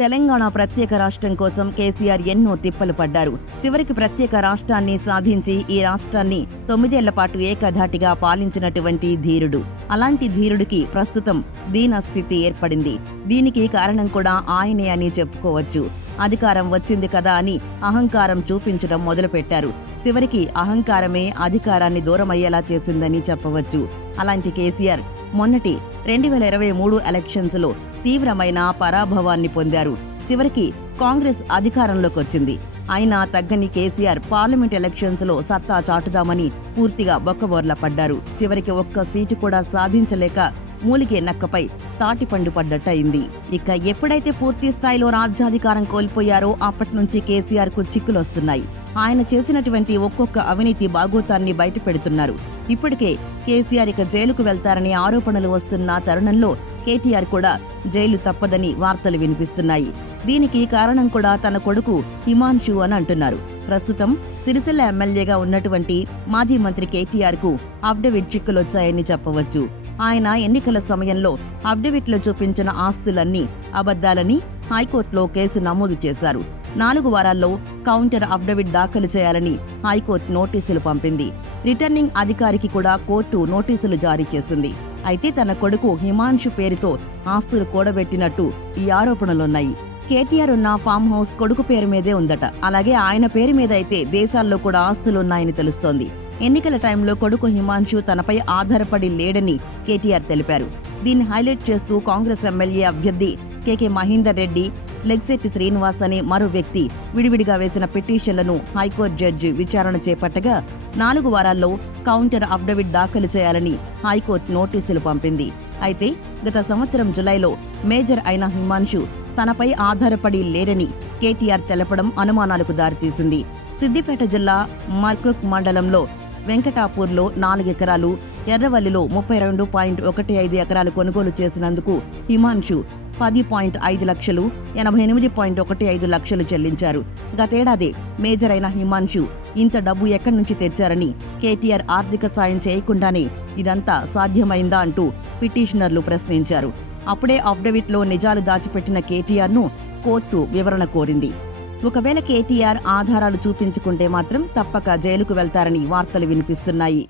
తెలంగాణ ప్రత్యేక రాష్ట్రం కోసం కేసీఆర్ ఎన్నో తిప్పలు పడ్డారు. చివరికి ప్రత్యేక రాష్ట్రాన్ని సాధించి ఈ రాష్ట్రాన్ని తొమ్మిదేళ్ళ పాటు ఏకధాటిగా పాలించినటువంటి ధీరుడు. అలాంటి ధీరుడికి ప్రస్తుతం దీనస్థితి ఏర్పడింది. దీనికి కారణం కూడా ఆయనే అని చెప్పుకోవచ్చు. అధికారం వచ్చింది కదా అని అహంకారం చూపించడం మొదలుపెట్టారు. చివరికి అహంకారమే అధికారాన్ని దూరమయ్యేలా చేసిందని చెప్పవచ్చు. అలాంటి కేసీఆర్ మొన్నటి రెండు వేల ఇరవై మూడు ఎలక్షన్స్లో తీవ్రమైన పరాభవాన్ని పొందారు. చివరికి కాంగ్రెస్ అధికారంలోకి వచ్చింది. అయినా తగ్గని కేసీఆర్ పార్లమెంట్ ఎలక్షన్స్లో సత్తా చాటుదామని పూర్తిగా బొక్కబోర్ల పడ్డారు. చివరికి ఒక్క సీటు కూడా సాధించలేక మూలిగే నక్కపై తాటిపండు పడ్డట్టయింది. ఇక ఎప్పుడైతే పూర్తి స్థాయిలో రాజ్యాధికారం కోల్పోయారో అప్పటి నుంచి కేసీఆర్కు చిక్కులొస్తున్నాయి. ఆయన చేసినటువంటి ఒక్కొక్క అవినీతి బాగోతాన్ని బయటపెడుతున్నారు. ఇప్పటికే కేసీఆర్ ఇక జైలుకు వెళ్తారనే ఆరోపణలు వస్తున్న తరుణంలో కేటీఆర్ కూడా జైలు తప్పదని వార్తలు వినిపిస్తున్నాయి. దీనికి కారణం కూడా తన కొడుకు హిమాన్షు అని అంటున్నారు. ప్రస్తుతం సిరిసిల్ల ఎమ్మెల్యేగా ఉన్నటువంటి మాజీ మంత్రి కేటీఆర్కు అప్డేవిట్ చిక్కులొచ్చాయని చెప్పవచ్చు. ఆయన ఎన్నికల సమయంలో అప్డేవిట్లో చూపించిన ఆస్తులన్నీ అబద్దాలని హైకోర్టులో కేసు నమోదు చేశారు. నాలుగు వారాల్లో కౌంటర్ అఫిడవిట్ దాఖలు చేయాలని హైకోర్టు నోటీసులు పంపింది. రిటర్నింగ్ అధికారికి కూడా కోర్టు నోటీసులు జారీ చేసింది. అయితే తన కొడుకు హిమాంశు పేరుతో ఆస్తులు కూడబెట్టినట్టు ఈ ఆరోపణలున్నాయి. కేటీఆర్ ఉన్న ఫామ్ హౌస్ కొడుకు పేరు మీదే ఉందట. అలాగే ఆయన పేరు మీద అయితే దేశాల్లో కూడా ఆస్తులున్నాయని తెలుస్తోంది. ఎన్నికల టైంలో కొడుకు హిమాంశు తనపై ఆధారపడి లేడని కేటీఆర్ తెలిపారు. దీన్ని హైలైట్ చేస్తూ కాంగ్రెస్ ఎమ్మెల్యే అభ్యర్థి కేకే మహేందర్ రెడ్డి లెగ్సెట్టి శ్రీనివాస్ అనే మరో వ్యక్తి విడివిడిగా వేసిన పిటిషన్లను హైకోర్టు జడ్జి విచారణ చేపట్టగా నాలుగు వారాల్లో కౌంటర్ అఫిడవిట్ దాఖలు చేయాలని హైకోర్టు నోటీసులు పంపింది. అయితే గత సంవత్సరం జులైలో మేజర్ అయిన హిమాన్షు తనపై ఆధారపడి లేరని కేటీఆర్ తెలపడం అనుమానాలకు దారితీసింది. సిద్దిపేట జిల్లా మర్కుక్ మండలంలో వెంకటాపూర్లో నాలుగెకరాలు ఎర్రవల్లిలో ముప్పై రెండు పాయింట్ ఒకటి ఐదు ఎకరాలు కొనుగోలు చేసినందుకు హిమాన్షు పది పాయింట్ ఐదు లక్షలు ఎనభై ఎనిమిది పాయింట్ ఒకటి ఐదు లక్షలు చెల్లించారు. గతేడాది మేజర్ అయిన హిమాన్షు ఇంత డబ్బు ఎక్కడి నుంచి తెచ్చారని కేటీఆర్ ఆర్థిక సాయం చేయకుండానే ఇదంతా సాధ్యమైందా అంటూ పిటిషనర్లు ప్రశ్నించారు. అప్పుడే అఫిడవిట్లో నిజాలు దాచిపెట్టిన కేటీఆర్ను కోర్టు వివరణ కోరింది. ఒకవేళ కేటీఆర్ ఆధారాలు చూపించుకుంటే మాత్రం తప్పక జైలుకు వెళ్తారని వార్తలు వినిపిస్తున్నాయి.